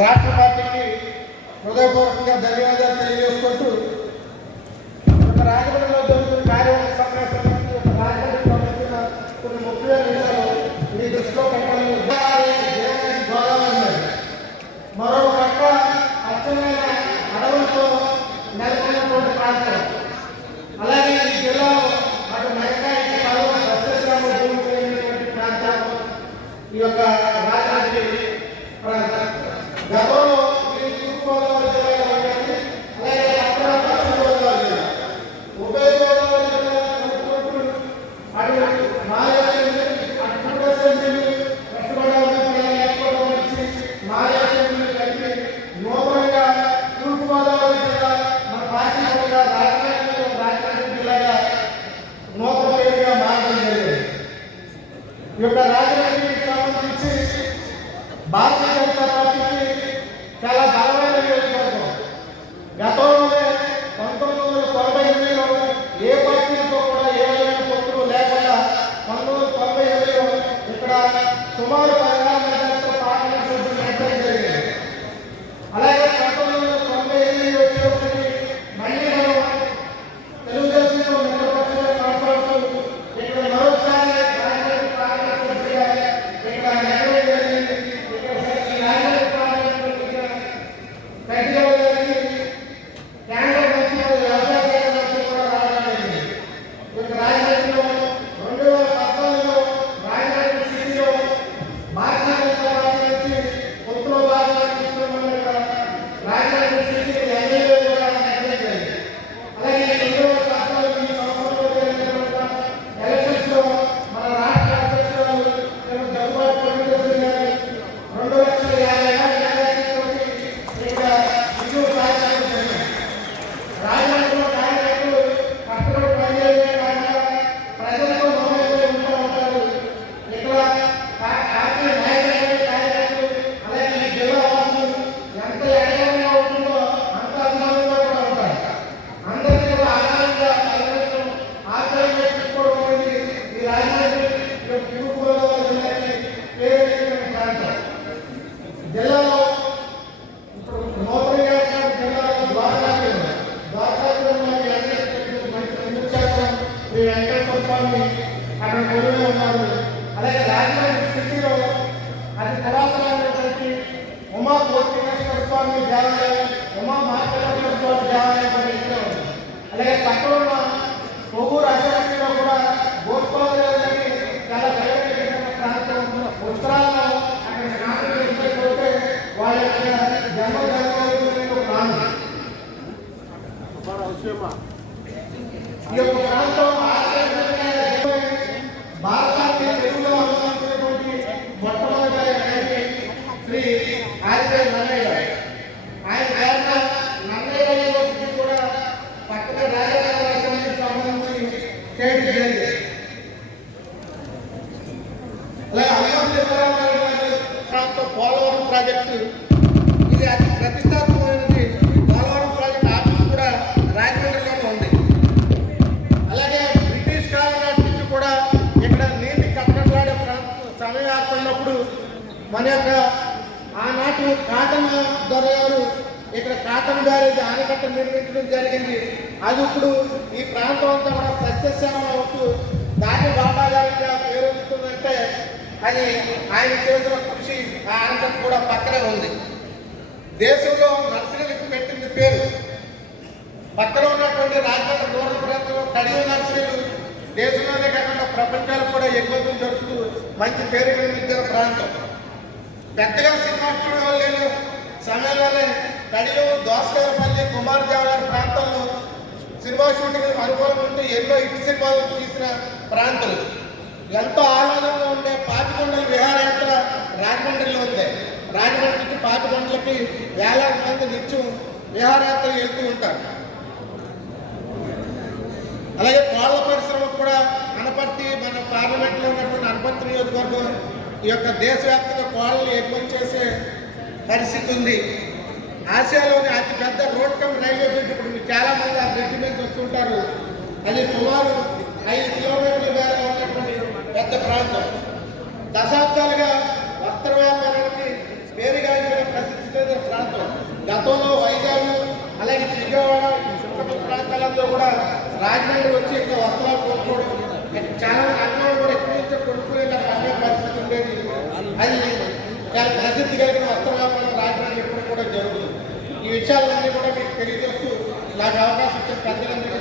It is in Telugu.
రాష్ట్ర పార్టీకి హృదయపూర్వకంగా ధన్యవాదాలు తెలియజేసుకుంటూ రాజమండ్రిలో జరుగుతున్న కార్యవర్గ సమావేశానికి రాజమండ్రికి సంబంధించిన కొన్ని ముఖ్యమైన విషయాలు మీ దృష్టిలో పెట్టాలని గోదావరి మరో పక్క అచ్చమైన అడవులతో నెలకొన్నటువంటి ప్రాంతం. అలాగే ఈ జిల్లాలో అటు మెరకాయ కాలువ సస్యశ్రామ భూమి కలిగినటువంటి ప్రాంతం ఈ యొక్క రాజమండ్రి ప్రాంతం. గతంలో ఇది తూర్పుగోదావరి జిల్లాలో ఉంటుంది. అలాగే అక్కడ పశ్చిమ గోదావరి జిల్లా, ఉభయ గోదావరి జిల్లా అటు మాయాసెంబ్లీ, అటు అసెంబ్లీ, వెస్ట్ గోదావరి నుంచి మాయాసెంబ్లీ కలిపి నూతనంగా తూర్పుగోదావరి జిల్లా మన పార్టీ కూడా రాజమండ్రి జిల్లాగా నూతన పేరుగా మారడం జరిగింది. ఈ యొక్క రాజమండ్రికి సంబంధించి భారతీయ జనతా పార్టీకి చాలా బలమైన నియోజకవర్గం. గతంలోనే 1998లో ఏ పార్టీలతో కూడా ఏ విధమైన పొత్తులు లేకుండా 1998లో ఇక్కడ సుమారు 16 మందితో పార్లమెంట్ సభ్యులు ఎన్నిక జరిగింది. అలాగే 1998 వచ్చేప్పటికి మళ్ళీ మనం తెలుగుదేశంలో మిత్రపక్షంగా కొనసాగుతూ ఇక్కడ మరోసారి రాజమండ్రి పార్లమెంట్ సభ్యులుగా ఇక్కడ నెరవేరు జరిగింది. జిల్లాలో ఇప్పుడు నూతనంగా జిల్లాలో శ్రీ వెంకటేశ్వర స్వామి అక్కడ కొలువై ఉన్నారు. అలాగే రాజమండ్రి సిటీలో అతి పురాతనమైనటువంటి ఉమా కోటికేశ్వర స్వామి దేవాలయం, ఉమా మహాకేశ్వర స్వామి దేవాలయం కూడా ఇక్కడ ఉంది. అలాగే పక్కన ఉన్న కొవ్వూరు అసెంబ్లీలో కూడా గోస్వామి చాలా ప్రయోజనకరమైన ప్రాంతం ఉత్తరాల్లో అక్కడ నాటకం ఉంటే వాళ్ళ యొక్క జన్మ ప్రాంతం. ఈ యొక్క ప్రాంతం భారతాన్ని తెలుగులో అనుభవించినటువంటి మొట్టమొదటి శ్రీ ఆదిత్య నన్నయ్య గారు. ఆయన పేరున నన్నయ్య యూనివర్సిటీ కూడా పక్కన రాజానగర అసెంబ్లీకి సంబంధించి చేయడం జరిగింది. అలాగే అల్లం సీతారామరాజు గారి ప్రాంతం పోలవరం ప్రాజెక్టు, ఇది అతి ప్రతిష్టాత్మకమైనది. పోలవరం ప్రాజెక్టు ఆఫీస్ కూడా రాజమండ్రిలోనే ఉంది. అలాగే బ్రిటిష్ కాలం నాటి నుంచి కూడా ఇక్కడ నీటి కట్టట్లాడే సమయం ఆడుతున్నప్పుడు మన యొక్క ఆనాటి కాటన్ దొర గారు ఇక్కడ కాటన్ బ్యారేజ్ ఆనకట్ట నిర్మించడం జరిగింది. అది ఇప్పుడు ఈ ప్రాంతం అంతా కూడా సస్యశ్యామలం అవుతూ దాని బాబాగారిగా పేరొందుతుందంటే అది ఆయన చేసిన కృషి. ఆ ఆనకట్ట కూడా పక్కనే ఉంది. దేశంలో నర్సరీలకు పెట్టింది పేరు. పక్కన ఉన్నటువంటి రాజమండ్రి దూర ప్రాంతంలో కడియ నర్సరీలు దేశంలోనే కాకుండా ప్రపంచాలకు కూడా ఎగుమతులు జరుపుతూ మంచి పేరు నిర్మించిన ప్రాంతం. పెద్దగా సినిమా స్టూడియోలు లేని సమయంలోనే కడిలో దోసకాయపల్లి కుమార్ దేవగారి ప్రాంతంలో సినిమా షూటింగ్ అనుభవం ఉంటూ ఎన్నో ఇటు సినిమాలు తీసిన ప్రాంతం. ఎంతో ఆహ్లాదంగా ఉండే పాపికొండల విహారయాత్ర రాజమండ్రిలో ఉంది. రాజమండ్రికి పాపికొండలకి వేలాది మంది నిత్యం విహారయాత్ర వెళ్తూ ఉంటారు. అలాగే కోళ్ల పరిశ్రమకు కూడా అనపర్తి, మన పార్లమెంట్లో ఉన్నటువంటి అనపర్తి నియోజకవర్గం ఈ యొక్క దేశవ్యాప్తంగా కోళ్ళని ఎగుమతి చేసే పరిస్థితి ఉంది. ఆసియాలోని అతిపెద్ద రోడ్ కమ్ రైల్వే బ్రిడ్జ్, ఇప్పుడు మీరు చాలామంది ఆ బ్రిడ్జ్ మీద వస్తుంటారు. అది సుమారు 5 కిలోమీటర్ల మేర ఉన్నటువంటి పెద్ద ప్రాంతం. దశాబ్దాలుగా వస్త్ర వ్యాపారానికి పేరుగాంచిన ప్రసిద్ధి చెందిన గతంలో వైజాగ్ అలాగే విజయవాడ చుట్టుపక్కల ప్రాంతాలంలో కూడా రాజమండ్రి వచ్చి ఇక్కడ వస్త్రాలు కొనుక్కోవడం చాలా అన్నవాళ్ళు కూడా ఎక్కడి నుంచో కొనుక్కునే అనే పరిస్థితి ఉండేది. అది చాలా ప్రసిద్ధి కలిగిన వస్త్ర వ్యాపారం రాజమండ్రి ఇప్పుడు కూడా జరుగుతుంది. ఈ విషయాలన్నీ కూడా మీకు తెలియజేస్తూ నాకు అవకాశం ఇచ్చిన ప్రజలందరికీ